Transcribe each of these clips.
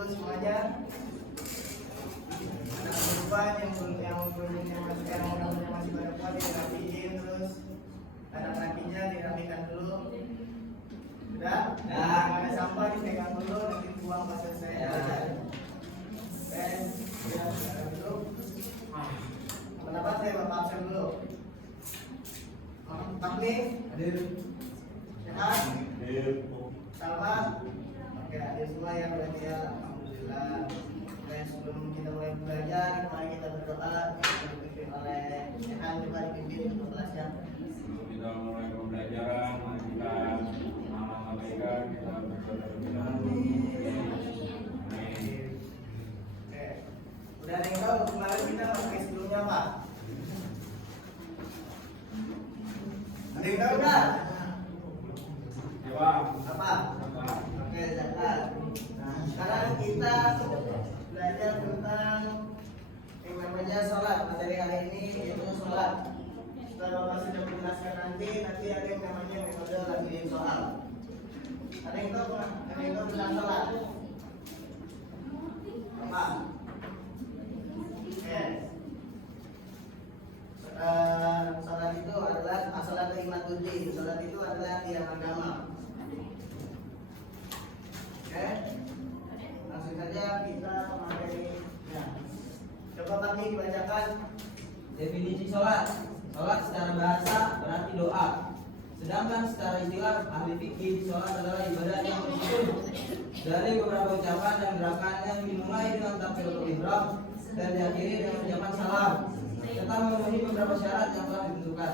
dulu semuanya. Anak perempuan yang masih pada kuat dirapiin, terus anak lakinya dirapikan dulu. Sudah? Nah, ada sampah dipegang dulu, nanti buang pas selesai belajar. Ya, dulu. Pendapat saya Bapak absen dulu. Takmi? Hadir. Sehat? Hadir. Salma? Oke, hadir semua ya berarti ya. Alhamdulillah. Dan sebelum kita mulai belajar, mari kita berdoa. Kita dipimpin oleh Sehan juga dipimpin untuk kelasnya. Sebelum kita mulai pembelajaran, mari kita mengamalkan kita berdoa. Oke. Udah ada yang tahu kemarin kita pakai sebelumnya apa? Ada yang tahu nggak? Jawab. Apa? Oke, zakat. Nah, sekarang kita belajar tentang yang namanya sholat. Materi hari ini yaitu sholat. Setelah Bapak sudah menjelaskan nanti ada yang namanya metode latihan soal. Ada yang tahu nggak? Ada yang tahu tentang sholat? Apa? Oke. Salat itu adalah as-salatu imaduddin. Salat itu adalah tiang agama. Oke. Langsung saja kita materinya. Coba kami dibacakan Definisi sholat. Sholat secara bahasa berarti doa. Sedangkan secara istilah ahli fikih, sholat adalah ibadah yang tersusun dari beberapa ucapan dan gerakan yang dimulai dengan takbiratul ihram dan diakhiri dengan ucapan salam, serta memenuhi beberapa syarat yang telah ditentukan.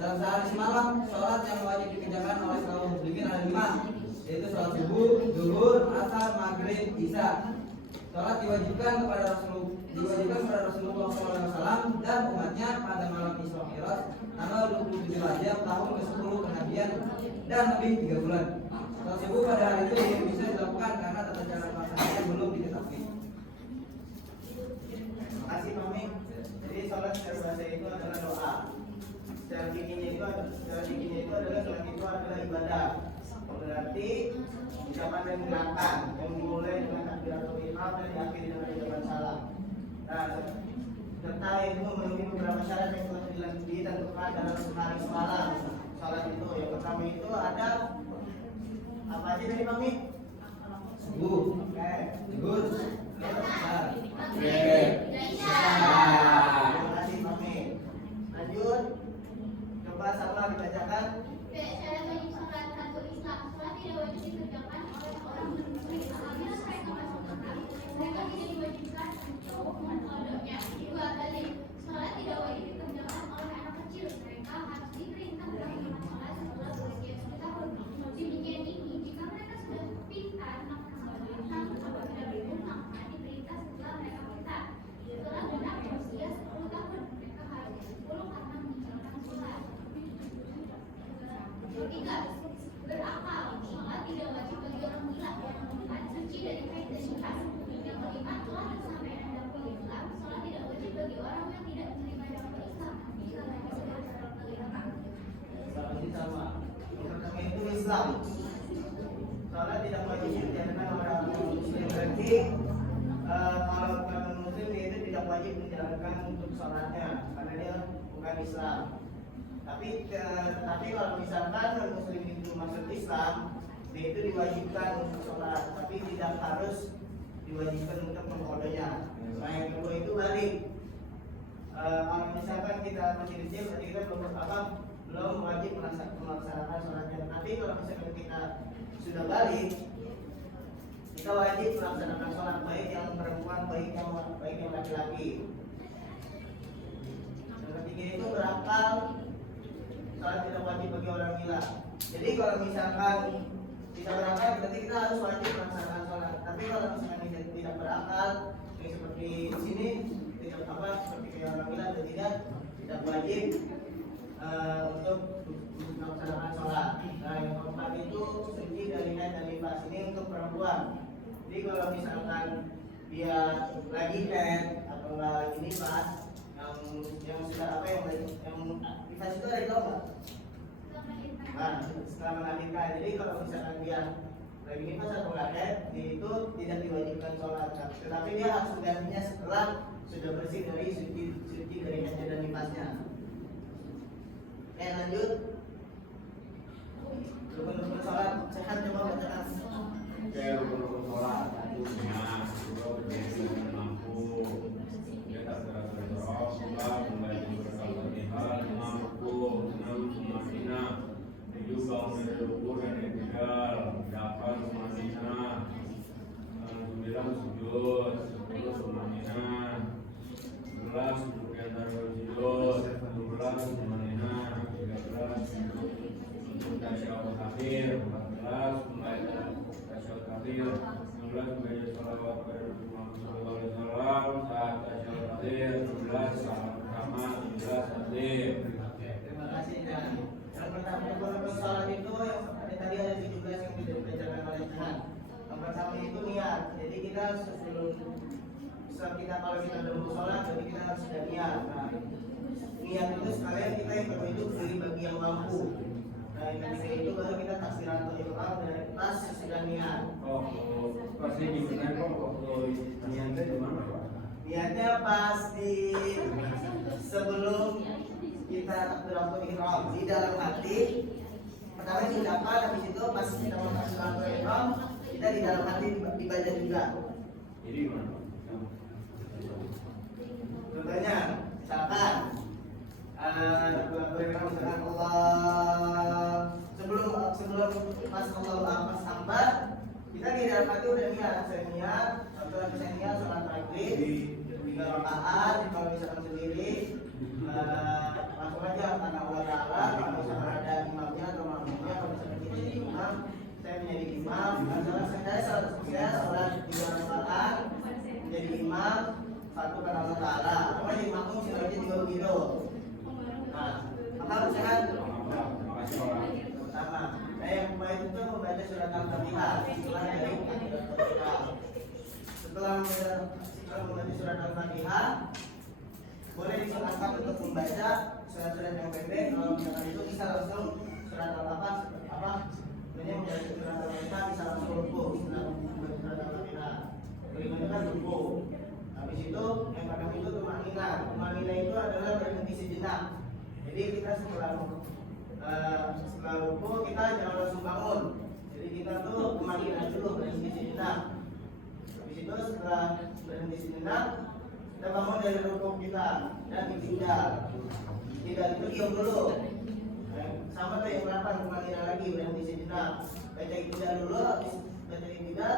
Dalam sehari semalam, sholat yang wajib dikerjakan oleh kaum muslimin ada 5, yaitu sholat subuh, zuhur, asar, maghrib, isya. Sholat diwajibkan kepada Rasulullah SAW dan umatnya pada malam Isra Mi'raj tanggal 27 Rajab tahun ke-10 kenabian dan lebih 3 bulan. Sholat subuh pada hari itu belum bisa dilakukan karena tata cara pelaksananya belum diketahui. Terima kasih Mami. Jadi sholat secara bahasa itu adalah doa. Secara fikihnya itu adalah sholat itu adalah ibadah. Berarti ucapan dan gerakan yang dimulai dengan takbiratul ihram dan diakhiri dengan ucapan salam. Nah, serta itu memenuhi beberapa syarat yang telah ditentukan dalam sehari semalam. Sholat itu yang pertama itu ada apa aja dari Mami? Subuh, Oke. zuhur, asar, Terima kasih Mami. Lanjut. Coba sama dibacakan. Syarat wajib sholat rukun Islam. Sholat tidak wajib dikerjakan oleh orang muslim apabila mereka masuk Islam. Mereka tidak diwajibkan untuk mengodoknya. Dua dalil. Sholat tidak wajib dikerjakan oleh anak kecil. Mereka harus diperintah melakukan sholat setelah berusia 10 tahun. Demikian ini jika mereka sudah pintar maka sholat apabila belum maka diperintah setelah mereka pintar. Setelah benar berusia 10 tahun mereka harus 10 karena menjalankan sholat. Ketiga, berakal. Sholat tidak wajib bagi orang gila yang bukan suci dari haid dan nifas. Yang kelima, telah disampaikan dakwah Islam. Sholat tidak wajib bagi orang yang tidak menerima dakwah Islam. Jika mereka sudah dalam kegelapan. Sama. Yang pertama itu Islam. Sholat tidak wajib dikerjakan oleh orang muslim. Berarti kalau bukan muslim dia itu tidak wajib menjalankan untuk sholatnya karena dia bukan Islam. Tapi kalau misalkan non muslim itu masuk Islam, dia itu diwajibkan untuk sholat, tapi tidak harus diwajibkan untuk mengkodonya. Nah yang kedua itu balik. Kalau misalkan kita masih kecil, berarti kita belum wajib melaksanakan sholatnya. Nanti kalau misalkan kita sudah balik, kita wajib melaksanakan sholat, baik yang perempuan, baik yang laki-laki. Yang ketiga itu berakal. Sholat tidak wajib bagi orang gila. Jadi kalau misalkan tidak berakal, berarti kita harus wajib melaksanakan sholat. Tapi kalau misalkan tidak berakal, seperti di sini, seperti orang gila, berarti tidak wajib untuk melaksanakan sholat. Nah yang keempat itu suci dari haid dan nifas. Ini untuk perempuan. Jadi kalau misalkan dia lagi haid atau lagi nifas, yang sudah yang nifas itu ada nggak? Nah, setelah melahirkan. Jadi kalau misalkan dia lagi nifas atau nggak haid, itu tidak diwajibkan sholat, tetapi dia harus menggantinya setelah sudah bersih dari suci dari haid dan nifasnya. Lanjut. Rukun-rukun sholat sehat coba bacakan. Oke, rukun sholat satunya itu berdiri dengan mampu, dia tak terasa membaca surat Al-Fatihah, mampu, menang, tujuh bangun dari rukun dan i'tidal, 8 tumanina, 9 sujud, 10 tumanina, 11 duduk di antara sujud, 12 tumanina, 13 duduk tasyahud akhir, 14 membaca tasyahud akhir, 16 membaca shalawat kepada Rasulullah SAW saat tasyahud akhir, 17 salam pertama, 17 takbir. Terima kasih. Dan yang pertama rukun sholat itu yang tadi ada 17 yang tidak dibacakan oleh Tuhan. Yang pertama itu niat. Jadi kita kalau kita dalam sholat, jadi kita harus sudah niat. Nah, niat itu sekalian kita yang itu beri bagi yang mampu. Nah, yang ketiga itu baru kita takbiratul ihram dari pas sesudah niat. Oh, pasti gimana kok waktu niatnya di mana Pak? Niatnya pas di sebelum kita takbiratul ihram di dalam hati. Pertama diucapkan, habis itu pas kita mau takbiratul ihram kita di dalam hati dibaca juga. Jadi gimana Pak? Contohnya, misalkan takbiratul ihram misalkan Allah sebelum pas Allah pas sambat kita di dalam hati udah niat, saya niat, contohnya saya niat sholat maghrib 3 rakaat, kalau misalkan sendiri langsung aja karena Allah Ta'ala, kalau misalkan ada imamnya atau makmumnya, kalau misalkan kita jadi imam, saya menjadi imam, saya sholat 3 rakaat menjadi imam, 1 karena Allah Ta'ala, atau jadi makmum silahkan juga begitu. Nah, maka sehat pertama, yang baik itu membaca surat Al-Fatihah setelah dari Al-Fatihah. Setelah membaca surat Al-Fatihah, boleh disunahkan untuk membaca surat-surat yang pendek. Kalau misalkan itu bisa langsung surat Al-Fatihah ini membaca surat Al-Fatihah bisa langsung ruku setelah membaca surat Al-Fatihah. Berikutnya kan ruku. Habis itu yang pertama itu tumanina. Tumanina itu adalah berhenti sejenak. Jadi kita setelah ruku kita jangan langsung bangun. Jadi kita tuh tumanina dulu berhenti sejenak. Habis itu setelah berhenti sejenak kita bangun dari ruku kita dan iktidal. Iktidal itu diam dulu. Sama kayak yang 8 tumanina lagi berhenti sejenak. Baca iktidal dulu, habis baca iktidal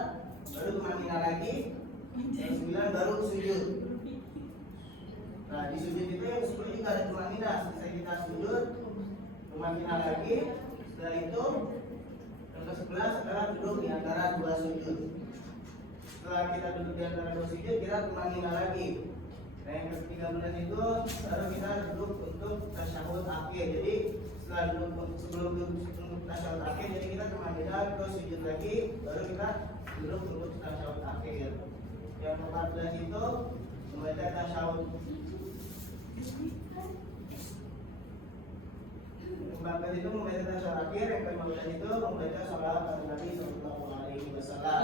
baru tumanina lagi. Yang 9 baru sujud. Nah di sujud itu yang 10 juga ada tumanina. Selesai kita sujud, tumanina lagi. Setelah itu yang ke-11 adalah duduk di antara 2 sujud. Setelah kita duduk di antara 2 sujud, kita tumanina lagi. Nah yang ke-13 itu baru kita duduk untuk tasyahud akhir. Jadi setelah sebelum duduk untuk tasyahud akhir, jadi kita tumanina ke sujud lagi, baru kita duduk untuk tasyahud akhir. Yang ke-14 itu membaca tasyahud. Yang itu membaca tasyahud akhir, yang ke-15 itu membaca sholawat kepada Nabi Sallallahu Alaihi Wasallam.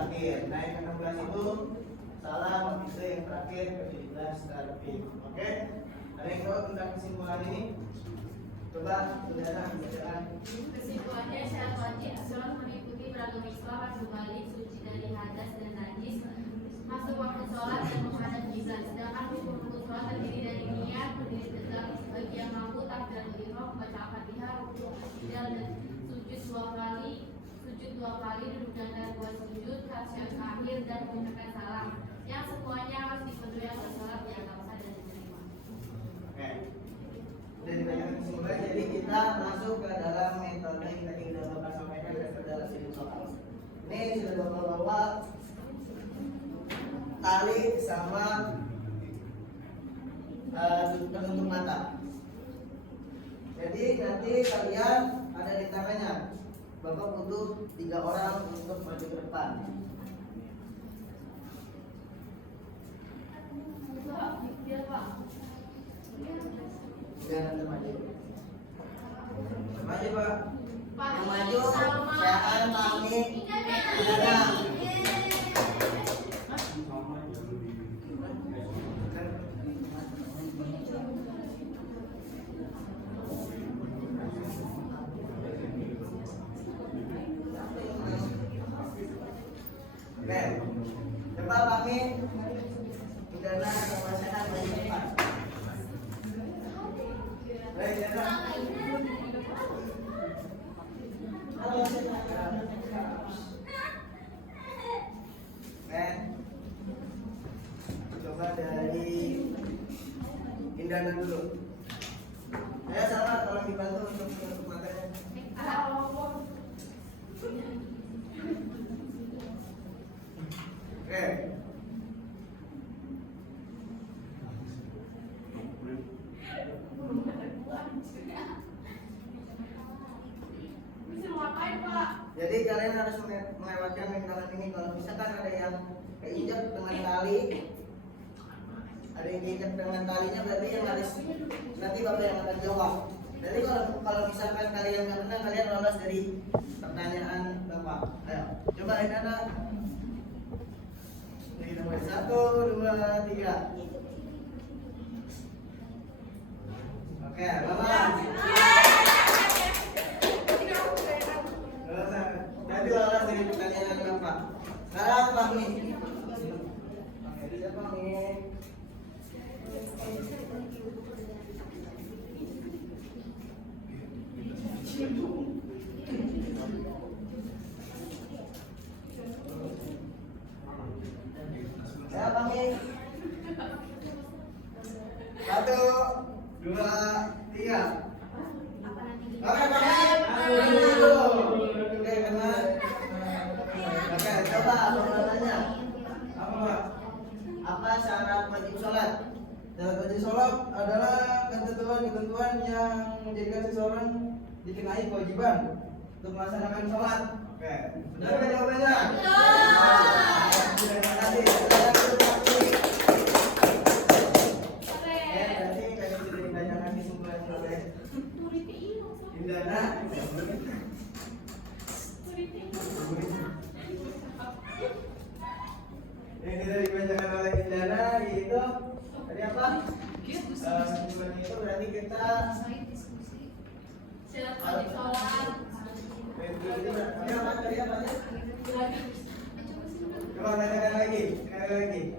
Akhir. Nah yang ke-16 itu salam, itu yang terakhir ke-17 tartib. Oke? Ada yang tahu tentang kesimpulan ini? Coba saudara bacakan. Kesimpulannya syarat wajib sholat mengikuti beragam Islam kembali suci dari hadas dan najis, masuk waktu sholat dan menghadap kiblat. Sedangkan rukun sholat terdiri dari niat, berdiri tegak, bagi yang mampu takbiratul ihram, membaca Al-Fatihah, rukuk, iktidal dan sujud 2 kali, duduk di antara 2 sujud, tasyahud akhir dan mengucapkan salam. Yang semuanya harus dipenuhi agar sholat yang sah dan diterima. Oke. Dan banyak kesimpulan, jadi kita masuk ke dalam metode yang tadi sudah Bapak sampaikan ke dalam sini soal. Ini sudah Bapak bawa tali sama penutup mata. Jadi nanti kalian ada di tangannya. Bapak butuh 3 orang untuk maju ke depan. Jangan maju. Maju Pak. Yang maju, silakan Fahmi. Indana. Oke, coba Fahmi. Indana sama Sehan maju depan. Baik, Indana. Halo, Sehan. Coba dari Indana dulu. Ya sama, tolong dibantu untuk materinya. Oke. Jadi kalian harus melewatkan rintangan ini. Kalau misalkan ada yang keinjak dengan tali, ada yang keinjak dengan talinya, berarti yang harus nanti bapak yang akan jawab. Jadi kalau misalkan kalian nggak benar, kalian lolos dari pertanyaan bapak. Ayo, coba Indana. Ini nomor 1, 2, 3. Oke, bapak. Nanti lolos dari pertanyaan bapak. Sekarang Fahmi. Oke, bisa Fahmi. Ya Fahmi. 1, 2, 3. Oke Fahmi. Oke, benar. Oke, coba apa tanya? Apa syarat wajib sholat? Syarat wajib sholat adalah ketentuan-ketentuan yang menjadikan seseorang dikenai kewajiban untuk melaksanakan sholat. Oke, benar kan jawabannya? Terima kasih. Berarti kalian sudah ditanyakan kesimpulannya oleh Indana. Yang tidak dibacakan oleh Indana yaitu tadi apa? Kesimpulannya itu berarti kita Syarat wajib sholat. Tadi apa? Tadi apa? Coba tanyakan lagi, sekali lagi.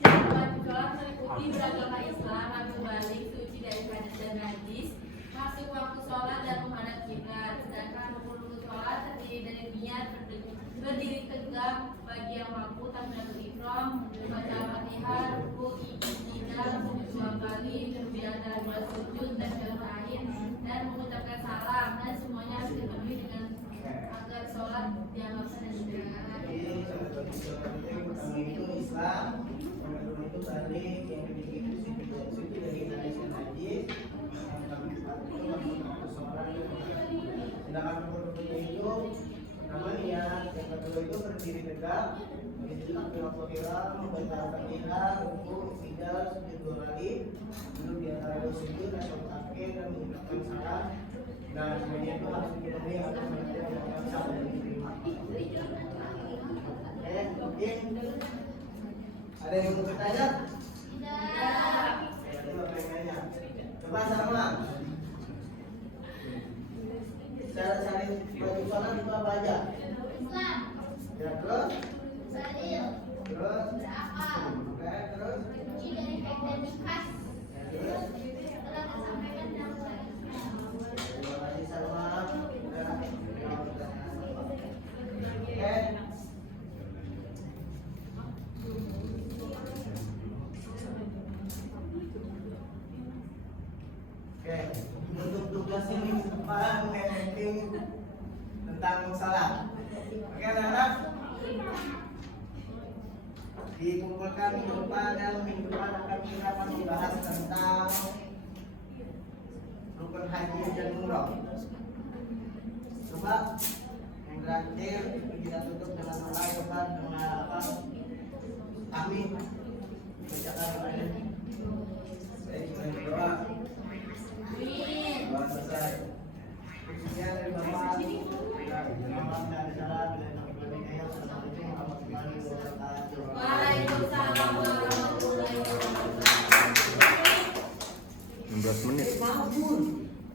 Syarat wajib sholat meliputi beragama Islam, wajib balik, suci dari hadas dan najis, masuk waktu sholat dan menghadap kiblat. Sedangkan rukun sholat terdiri dari niat, berdiri tegak bagi yang mampu, takbiratul ihram, membaca Al-Fatihah, ruku, i'tidal, sujud 2 kali, kemudian antara 2 sujud dan dalam akhir, dan mengucapkan salam, dan semuanya harus dipenuhi dengan agar sholat dianggap sah dan benar. Jadi syarat wajib sholat itu yang pertama itu Islam, yang kedua itu balik, yang ketiga itu suci dari hadas dan najis, yang keempat itu waktu sholat. Sedangkan rukun-rukunnya itu pertama niat, yang kedua itu berdiri tegak, yang ketiga takbiratul ihram, membaca Al-Fatihah, ruku, i'tidal, sujud 2 kali, duduk di antara 2 sujud atau akhir dan mengucapkan salam. Dan semuanya itu harus dipenuhi agar mereka dianggap sah dan diterima. Mungkin ada yang mau bertanya? Tidak. Coba pengennya. Coba sama. Syarat-syarat wajib sholat itu apa aja? Islam, Ya terus, Badil, terus, berakal, terus, suci dari haid dan nifas. terus. Telah disampaikan dalam surat Terima kasih Salma. Oke. Oke, untuk tugas ini depan meeting tentang salat. Oke, anak-anak. Dikumpulkan minggu depan dan minggu depan akan kita membahas tentang rukun haji dan umroh. Coba yang terakhir kita tutup dengan doa. Coba dengan apa? Amin.